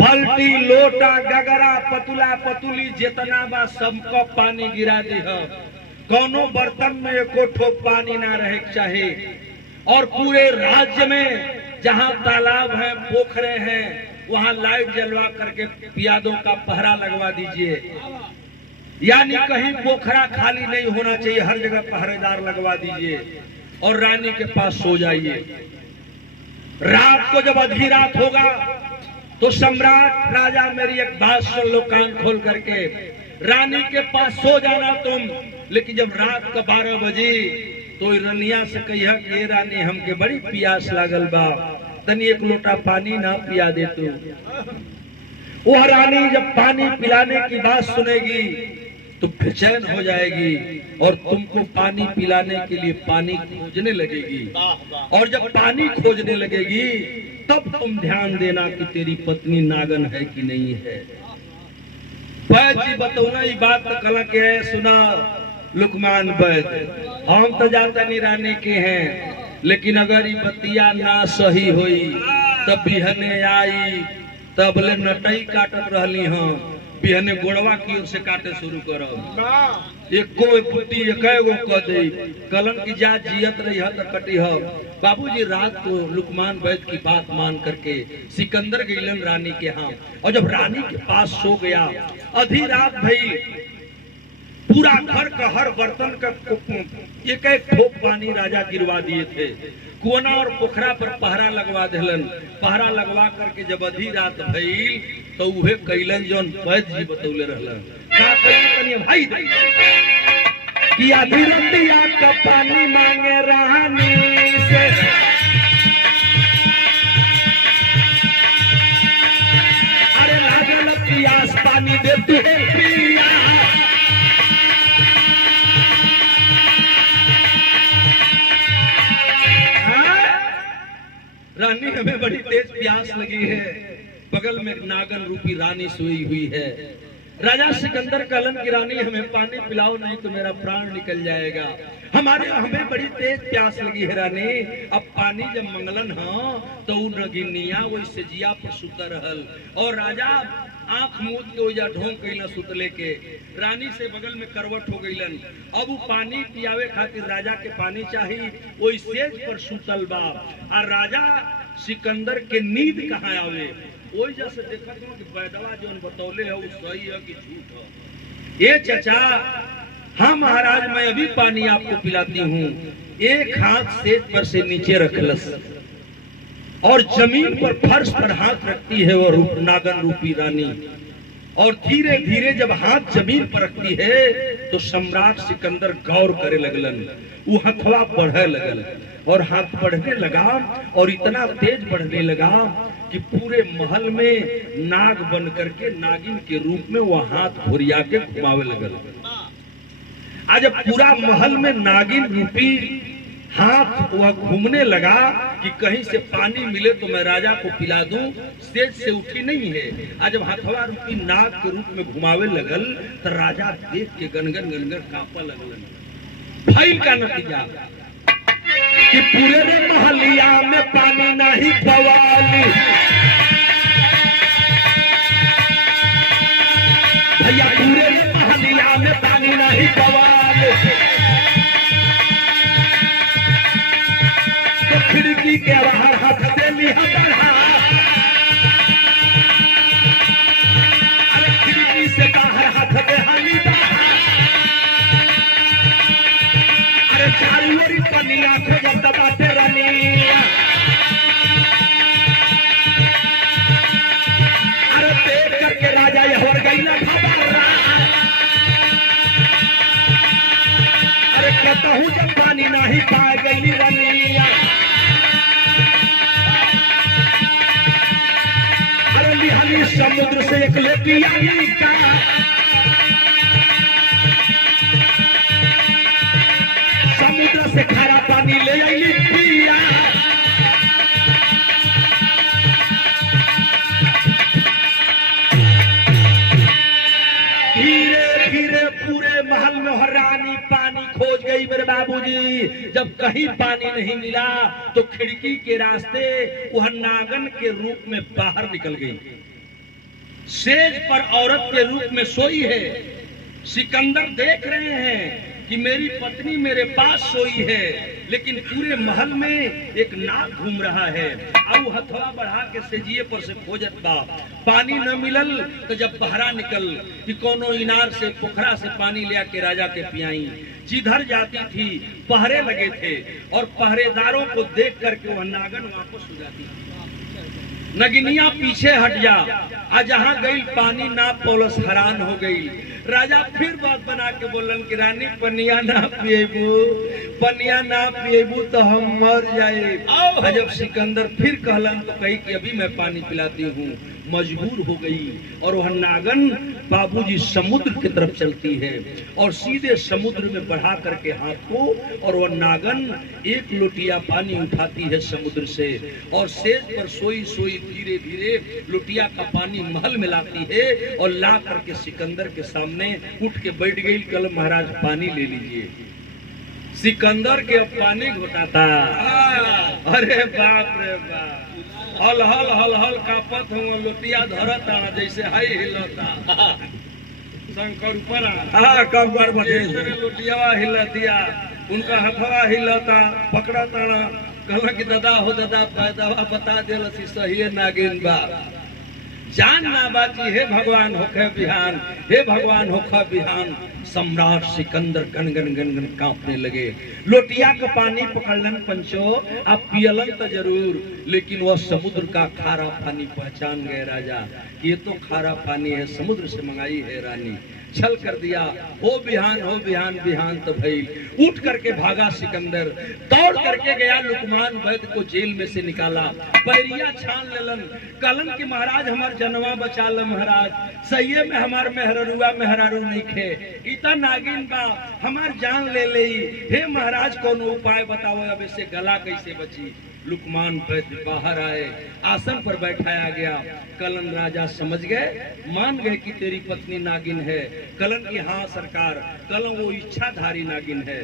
बाल्टी लोटा गगरा पतुला पतुली जितना बा सबको पानी गिरा दी है। कोनो बर्तन में एको ठोप पानी ना रहे चाहिए। और पूरे राज्य में जहाँ तालाब हैं पोखरे हैं वहां लाइट जलवा करके पियादों का पहरा लगवा दीजिए। यानी कहीं पोखरा खाली नहीं होना चाहिए, हर जगह पहरेदार लगवा दीजिए और रानी के पास सो जाइए। रात को जब आधी रात होगा तो सम्राट राजा मेरी एक बात सुन लो कान खोल करके, रानी के पास सो जाना तुम, लेकिन जब रात का 12 बजे तो रनिया से कहिया कि ये रानी हमके बड़ी प्यास लागल बा, तनी एक लोटा पानी ना पिया दे तू। वह रानी जब पानी पिलाने की बात सुनेगी तो बेचैन हो जाएगी और तुमको पानी पिलाने के लिए पानी खोजने लगेगी। और जब पानी खोजने लगेगी तब तुम ध्यान देना कि तेरी पत्नी नागन है कि नहीं है। वैद जी बतौना ये बात तो कल के है, सुना लुकमान वैद, हम तो जाता नहीं रानी के हैं, लेकिन अगर ये बतिया ना सही हुई तब बिहने आई तब ले नटई काटत रहली हम, बिहने गोड़वा की ओर से काटे शुरू करब, एको पुट्टी एकेगो क दे, कलन की जा जियत रही है तो कटी है। बाबूजी रात को लुकमान वैद की बात मान करके सिकंदर गईलन रानी के यहाँ, और जब रानी के पास सो गया, आधी रात भई, पूरा घर का हर बर्तन का एक एक ठोप पानी राजा गिरवा दिए थे, कोना और पोखरा पर पहरा लगवा दिलन। पहरा लगवा करके जब आधी रात भई तो उहे कैलन जौन वैद जी बतौले रहलन। का कहिए भाई कि आधी रतिया का पानी मांगे रानी से, अरे लागल प्यास पानी देती है पिया, रानी हमें बड़ी तेज प्यास लगी है, बगल में नागन रूपी रानी सोई हुई है। राजा सिकंदर कलन की रानी हमें पानी पिलाओ नहीं तो मेरा प्राण निकल जाएगा, हमें बड़ी तेज प्यास लगी है रानी। अब पानी जब मंगलन हाँ तो नगिनिया वैसे जिया पर सुत रहल और राजा आंख मूद के ओजा ढोंग कैला सुतले के, रानी से बगल में करवट हो गईलन। अब वो पानी पियावे खातिर राजा के पानी चाहिए, वही सेज पर सुतल बा, और राजा सिकंदर के नींद कहाँ आवे, वही जैसे देखा कि बैदवा जो बतौले है वो सही है कि झूठ है। ये चचा, हाँ महाराज मैं अभी पानी आपको पिलाती हूँ। एक हाथ सेज पर से नीचे रखलस और जमीन पर फर्श पर हाथ रखती है वो नागन रूपी रानी, और धीरे धीरे जब हाथ जमीन पर रखती है तो सम्राट सिकंदर गौर करे लगलन, वो हथवा बढ़े लगल और हाथ बढ़ने लगा और इतना तेज बढ़ने लगा कि पूरे महल में नाग बन करके नागिन के रूप में वो हाथ घुरिया के घुमावे लगल। आज पूरा महल में नागिन रूपी हाथ वह घूमने लगा कि कहीं से पानी मिले तो मैं राजा को पिला दूं, सेज से उठी नहीं है। आज जब हथवा रूपी नाग के रूप में घुमावे लगल तो राजा देख के गनगन गनगन कांपा लगलन। भइल का नतीजा कि पूरे महलिया में पानी नहीं पवाली, भैया पूरे महलिया में पानी नहीं पवाली, तो खिड़की के बाहर हाथ दे लिया बढ़ा, अरे खिड़की से बाहर हाथ दे हली बढ़ा, अरे चारू ओर पनिया खोजब दबाते रनिया, अरे देख करके राजा यहर गई ना खबर, अरे कहूँ जब पानी नहीं पा गई रनिया, अरे लिहाली समुद्र से एक लेपिया का, समुद्र से खारा पानी ले आई पिया, धीरे धीरे पूरे महल में रानी पानी खोज गई मेरे बाबूजी। जब कहीं पानी नहीं मिला तो खिड़की के रास्ते वह नागन के रूप में बाहर निकल गई। सेज पर औरत के रूप में सोई है। सिकंदर देख रहे हैं कि मेरी पत्नी मेरे पास सोई है, लेकिन पूरे महल में एक नाग घूम रहा है। आउ हथवा बढ़ा के सेजिए पर से खोजत बा, पानी न मिलल तो जब बहरा निकल कि कोनो इनार से पोखरा से पानी ले आके राजा के पियाई। जिधर जाती थी पहरे लगे थे और पहरेदारों को देख करके वह नागन वापस हो जाती थी। नगिनिया पीछे हट जा, आ जहाँ गई पानी ना पौलस हैरान हो गई। राजा फिर बात बना के बोलन कि रानी पनिया ना पिएबू, पनिया ना पिएबू तो हम मर जाए। जब सिकंदर फिर कहलन तो कही कि अभी मैं पानी पिलाती हूँ। मजबूर हो गई और वह नागन बाबूजी समुद्र की तरफ चलती है और सीधे समुद्र में बढ़ा करके हाथ को, और वह नागन एक लोटिया पानी उठाती है समुद्र से और सेज पर सोई सोई धीरे धीरे लोटिया का पानी महल में लाती है और ला करके सिकंदर के सामने उठ के बैठ गई। कल महाराज पानी ले लीजिए। सिकंदर के अब पानी घोटाता। अरे बाप रे बाप, हल हल हल हल कापत हो, लोटिया धरता जैसे हाई हिलता। शंकर ऊपर लोटिया हिलतिया, उनका हथवा हिलता, पकड़ा ताना। कहला कि दादा हो दादा पैदावा बता दिल सही नागिन बा, जान ना बाची। हे भगवान होखे बिहान, हे भगवान होखा बिहान। सम्राट सिकंदर गनगन गनगन कांपने लगे। लोटिया का पानी पकड़लन पंचो, आप पियलन तो जरूर, लेकिन वह समुद्र का खारा पानी पहचान गए राजा। ये तो खारा पानी है, समुद्र से मंगाई है रानी। छल कर दिया। हो बिहान बिहान तो भई। उठ करके भागा सिकंदर, दौड़ करके गया लुकमान वैद्य को जेल में से निकाला। पैरिया छान लेलन, कलन की महाराज हमार जनवा बचा ल महाराज, सही में हमार मेहरुआ मेहरारू नहीं खे, इतना नागिन बा हमार जान ले ले। हे महाराज कोनो उपाय बताओ, अब इससे गला कैसे बची। लुकमान वैद्य बाहर आए, आसन पर बैठाया गया। कलन राजा समझ गए, मान गए कि तेरी पत्नी नागिन है। कलन की हाँ सरकार, कलन वो इच्छाधारी नागिन है।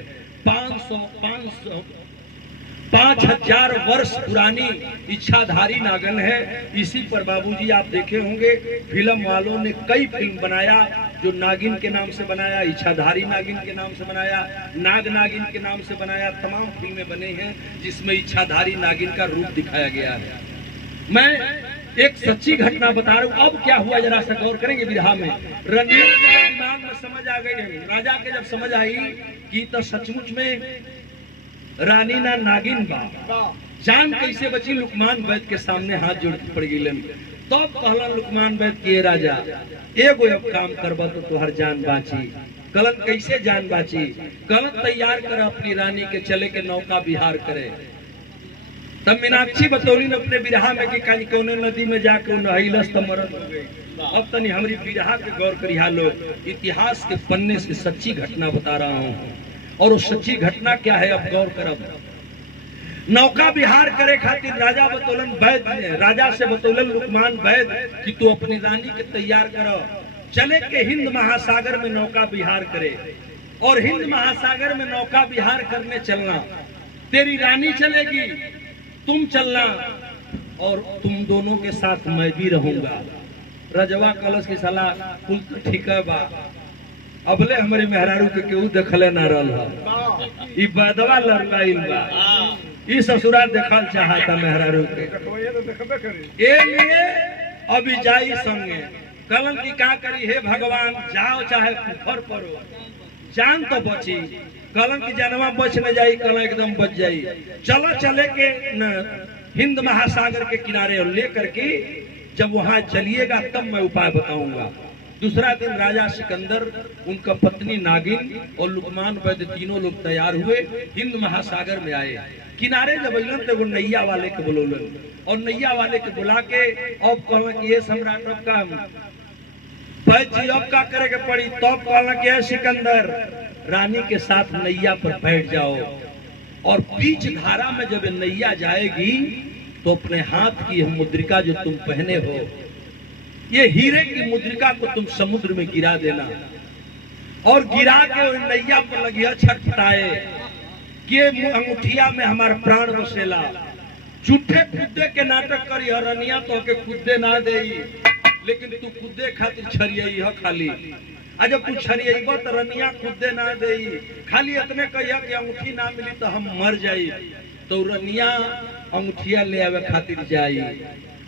5,000 वर्ष पुरानी इच्छाधारी नागन है। इसी पर बाबूजी आप देखे होंगे फिल्म वालों ने कई फिल्म बनाया, जो नागिन के नाम से बनाया, इच्छाधारी नागिन के नाम से बनाया, नाग नागिन के नाम से बनाया। तमाम फिल्में बने हैं जिसमें इच्छाधारी नागिन का रूप दिखाया गया है। मैं एक सच्ची घटना बता रहा हूँ। अब क्या हुआ जरा सा गौर करेंगे। विरहा में रणवीर के दिमाग में समझ आ गई है। राजा के जब समझ आई कि तो सचमुच में रानी ना नागिन बा, जान कैसे बची। लुकमान वैद्य के सामने हाथ जोड़ के पड़ गई। तो कहलन लुकमान वैद्य के राजा एगो अब काम करबा तो तुहर जान बाची। कलन कैसे जान बाची। कलन तैयार कर अपनी रानी के चले के नौका विहार करे। तब मीनाक्षी बतौली अपने बिरहा में कि कहीं कौने नदी में जाके नहैलस तो मरद हो गई। अब तनी हमारी बिरहा के गौर करिहा लोग। इतिहास के पन्ने से सच्ची घटना बता रहा हूँ, और वो सच्ची घटना क्या है अब गौर करब। नौका विहार करे खातिर राजा बतौलन वैद्य, राजा से बतौलन लुकमान वैद्य कि तू अपनी रानी के तैयार करो, चले के हिंद महासागर में नौका विहार करे। और हिंद महासागर में नौका विहार करने चलना, तेरी रानी चलेगी, तुम चलना, और तुम दोनों के साथ मैं भी रहूंगा। रजवा कलश की सलाह कुल तो ठीक है बा, अबले हमारे मेहरारू के केहू देखले ना रहल। ई बदवा लड़ाइल बा, ई ससुराल देखल चाहता मेहरारू के। ए लिए अभी जाई संगे। कलन की का करी। हे भगवान, जाओ चाहे कुफर पड़ो, जान तो बची। कलन की जानवा बच न जाई, कलन एकदम बच जाई। चलो चले के न हिंद महासागर के किनारे और लेकर के जब वहां चलिएगा तब मैं उपाय बताऊंगा। दूसरा दिन राजा सिकंदर, उनका पत्नी नागिन और लुकमान वैद्य तीनों लोग तैयार हुए, हिंद महासागर में आए। किनारे जब अलन तो वो नैया वाले के बुलौलन, और नैया वाले के बुला के अब कहला कि ये सम्राट अब का वैद्य अब का करे के पड़ी। तब कहला कि सिकंदर रानी के साथ नैया पर बैठ जाओ, और बीच धारा में जब नैया जाएगी तो अपने हाथ की मुद्रिका जो तुम पहने हो, ये हीरे की मुद्रिका को तुम समुद्र में गिरा देना, और गिरा के नैया पर लगी छटपटाए कि अंगूठिया में हमारा प्राण बसेला। झूठे खुदे के नाटक करी, रनिया तो के खुदे ना दे, लेकिन तू खुदे खातिर छरिया खाली। आज जब तू छरियब तो रनिया खुदे ना दे, खाली इतने कहिया कि अंगूठी ना मिली तो हम मर जाई, तो रनिया अंगूठिया ले आवे खातिर जाई।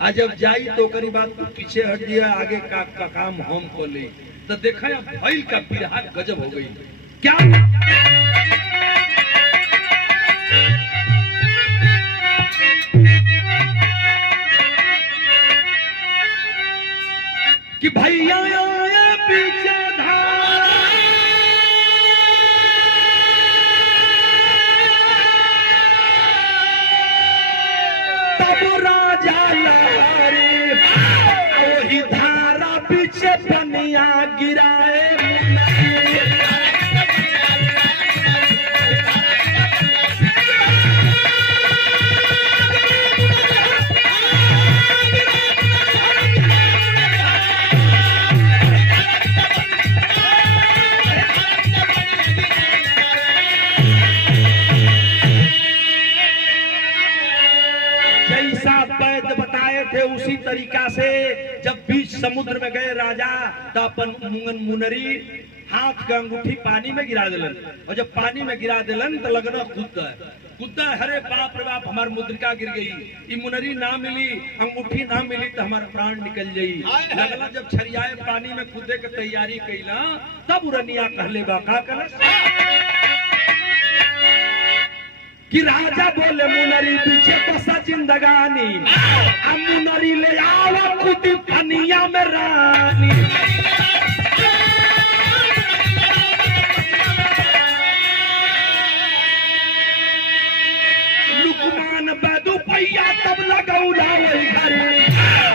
आज जब जाई तो करी बात तू पीछे हट दिया, आगे का काम हम को ले। तो देखा भइल का बिरहा गजब हो गई। क्या कि भैया पीछे तब राजा लारे वही धारा पीछे पनिया गिराए। थे उसी तरीका से जब बीच समुद्र में गए राजा तो अपन मुनरी हाथ का अंगूठी पानी में गिरा दिलन, और जब पानी में गिरा दिलन तो लगना खुदा हरे बाप रे बाप हमार मुद्रिका गिर गई, ये मुनरी ना मिली, अंगूठी ना मिली तो हमारा प्राण निकल जाई। लगला जब छरियाए पानी में कूदे के तैयारी कैला तब उरनिया कहले बा का कलस कि राजा बोले मुनरी पीछे बसा जिंदगानी, अब मुनरी ले आओ खुद पनिया में रानी। लुकमान बैदू पैया तब लगौला वही घरे,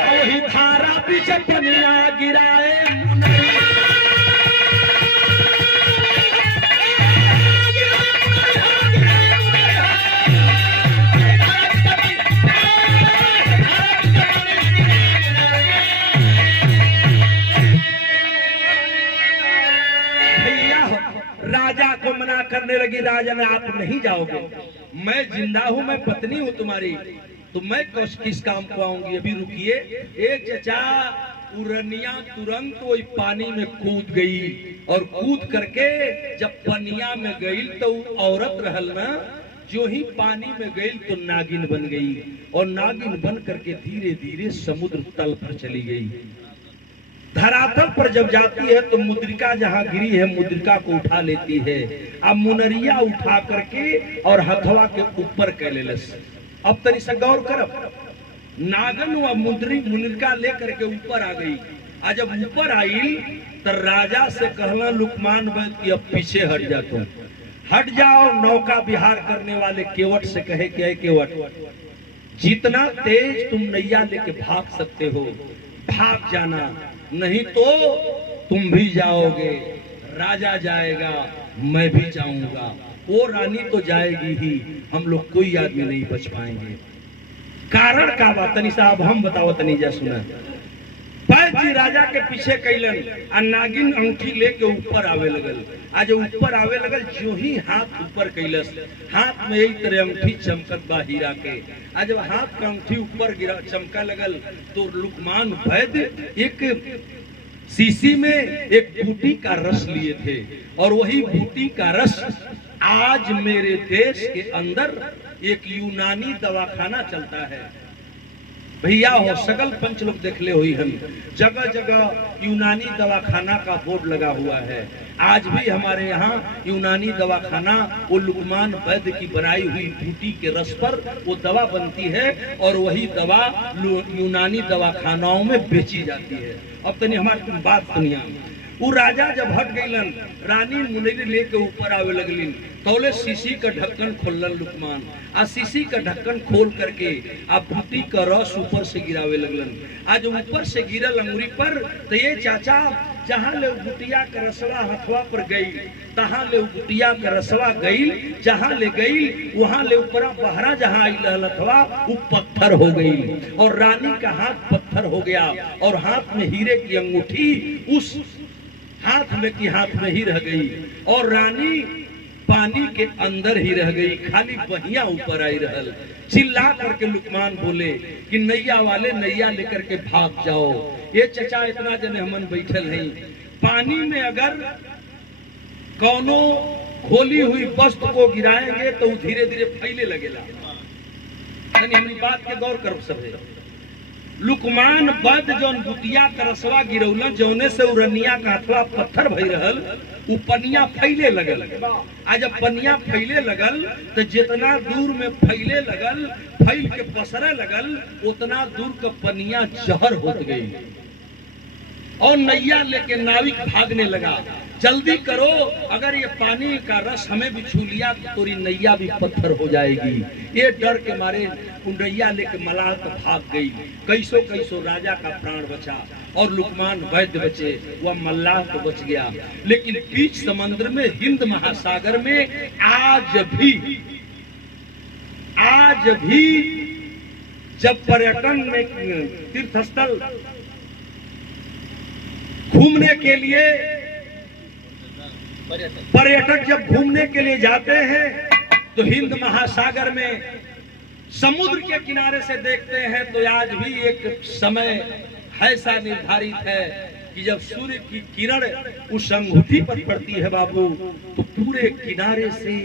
वही धारा पीछे पनिया गिराए। राजा को मना करने लगी, राजा ने आप नहीं जाओगे, मैं जिंदा हूं, मैं पत्नी हूं तुम्हारी, तो मैं किस काम को आऊंगी, अभी रुकिए। एक चचा उरनिया तुरंत वही पानी में कूद गई, और कूद करके जब पनिया में गई तो औरत रहल ना, जो ही पानी में गई तो नागिन बन गई, और नागिन बन करके धीरे धीरे समुद्र तल पर चली गई। धरातल पर जब जाती है तो मुद्रिका जहाँ गिरी है मुद्रिका को उठा लेती है, अब मुनरिया उठा करके और हथवा के ऊपर कह लेलस। अब तरी से गौर करब, नागन व मुनरिका लेकर के ऊपर आ गई। आज जब ऊपर आई तो राजा से कहला लुकमान बैद कि अब पीछे हट जा, तुम हट जाओ। नौका विहार करने वाले केवट से कहे कि ऐ केवट, जितना तेज तुम नैया लेके भाग सकते हो भाग जाना, नहीं तो तुम भी जाओगे, राजा जाएगा मैं भी जाऊंगा, वो रानी तो जाएगी ही, हम लोग कोई आदमी नहीं बच पाएंगे। कारण का बात तनी साहब हम बताओ, तनी जा सुना। बैद जी राजा के पीछे कैलन, आ नागिन अंगूठी लेके ऊपर आवे लगल। आज ऊपर आवे लगल, जो ही हाथ ऊपर कैलस, हाथ में एक तरह अंगूठी चमकत बा हीरा के। आज जब हाथ का अंगूठी ऊपर गिरा चमका लगल तो लुकमान बैद एक शीशी में एक बूटी का रस लिए थे, और वही बूटी का रस आज मेरे देश के अंदर एक यूनानी दवाखाना चलता है। भैया हो सकल पंच लोग देख ले हुई हम, जगह जगह यूनानी दवाखाना का बोर्ड लगा हुआ है। आज भी हमारे यहाँ यूनानी दवाखाना वो लुकमान बैद की बनाई हुई बूटी के रस पर वो दवा बनती है, और वही दवा यूनानी दवाखानाओं में बेची जाती है। अब तनी हमारी बात सुनिया। वो राजा जब हट गईलन, रानी मुनरी लेके ऊपर आवे लगलिन, तौले शीशी का ढक्कन खोलन लुकमान, आ शीशी का ढक्कन खोल करके आ बूटी का रस ऊपर से गिरावे लगलन। आज ऊपर से गिरल अंगुरी पर, तो ये चाचा जहाँ ले बुटिया का रसवा हथवा पर गई, तहाँ ले बुटिया का रसवा गई, जहाँ ले गई वहाँ ले ऊपरा बहरा जहाँ आई हथवा वो पत्थर हो गई, और रानी का हाथ पत्थर हो गया, और हाथ में हीरे की अंगूठी उस हाथ में की हाथ में ही रह गई, और रानी पानी के अंदर ही रह गई, खाली बहिया ऊपर आई रहल। चिल्ला करके लुकमान बोले कि नैया वाले नैया लेकर के भाग जाओ। ये चचा इतना जने हमन बैठल हैं, पानी में अगर कौनो खोली हुई वस्तु को गिराएंगे तो वो धीरे धीरे फैले लगेला। यानी हमारी बात के गौर करो सब। लुकमान बद जौन बुतिया तरसवा गिरौला जौने से उरनिया का हथवा पत्थर भई रहल, उ पनिया फैले लगल। आज जब पनिया फैले लगल तो जितना दूर में फैले लगल, फैल के पसरे लगल, उतना दूर का पनिया जहर होत गई और नैया लेके नाविक भागने लगा। जल्दी करो, अगर ये पानी का रस हमें भी छू लिया तो तोरी नैया भी पत्थर हो जाएगी। ये डर के मारे नैया लेके मलाह तो भाग गई। कैसो कैसो राजा का प्राण बचा और लुकमान वैद्य बचे, वह मल्लाह तो बच गया। लेकिन बीच समुद्र में, हिंद महासागर में आज भी जब पर्यटन में तीर्थ स्थल घूमने के लिए पर्यटक जब घूमने के लिए जाते हैं तो हिंद महासागर में समुद्र के किनारे से देखते हैं तो आज भी एक समय ऐसा निर्धारित है कि जब सूर्य की किरण उस अंगूठी पर पड़ती है बाबू, तो पूरे किनारे से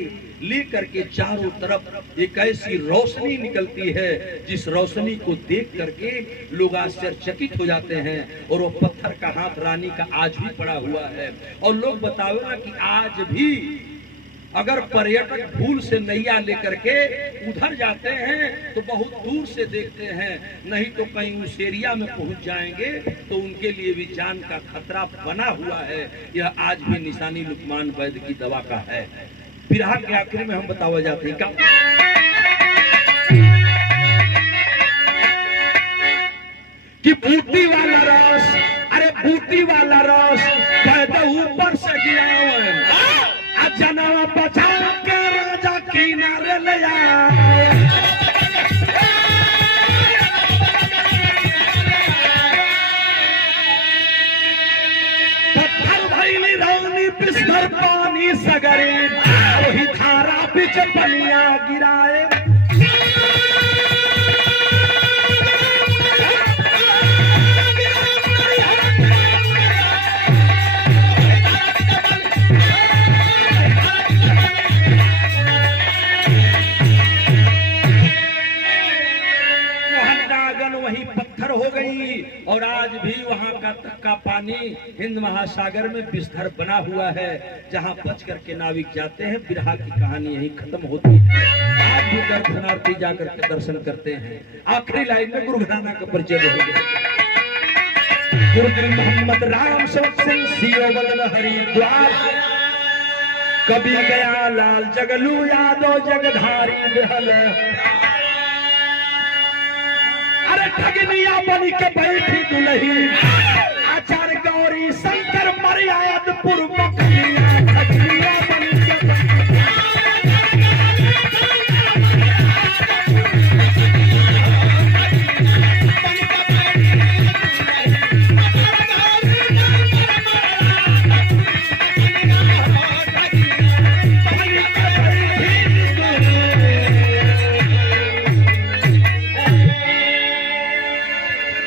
लेकर के चारों तरफ एक ऐसी रोशनी निकलती है जिस रोशनी को देख करके लोग आश्चर्यचकित हो जाते हैं। और वो पत्थर का हाथ रानी का आज भी पड़ा हुआ है। और लोग बताओ ना कि आज भी अगर पर्यटक भूल से नैया लेकर के उधर जाते हैं तो बहुत दूर से देखते हैं, नहीं तो कहीं उस एरिया में पहुंच जाएंगे तो उनके लिए भी जान का खतरा बना हुआ है। यह आज भी निशानी लुकमान वैद्य की दवा का है। बिरहा के आखिर में हम बतावा जाते हैं क्या कि बूटी वाला रस, अरे बूटी वाला रस पैदा ऊपर से गिराओ, जनवा बचा के राजा किनारे ले आए। पत्थर भइली रानी बिस्तर पानी सगरे, वही धारा बिच पनिया गिराए। वही पत्थर हो गई और आज भी वहां का पानी हिंद महासागर में बिस्तर बना हुआ है जहां बच करके नाविक जाते हैं। बिरहा की कहानी यही खत्म होती है। आज भी दर्शनार्थी जाकर के दर्शन करते हैं। आखिरी लाइन में गुरु घराना का परिचय देंगे। गुरु मोहम्मद राम सेवक सिंह सीओ बदन हरिद्वार, कभी गया लाल जगलू यादव जगधारी बिहल, अरे ठगनिया बन के बैठी दुल्ही, आचार्य गौरी शंकर मर्यादपुर।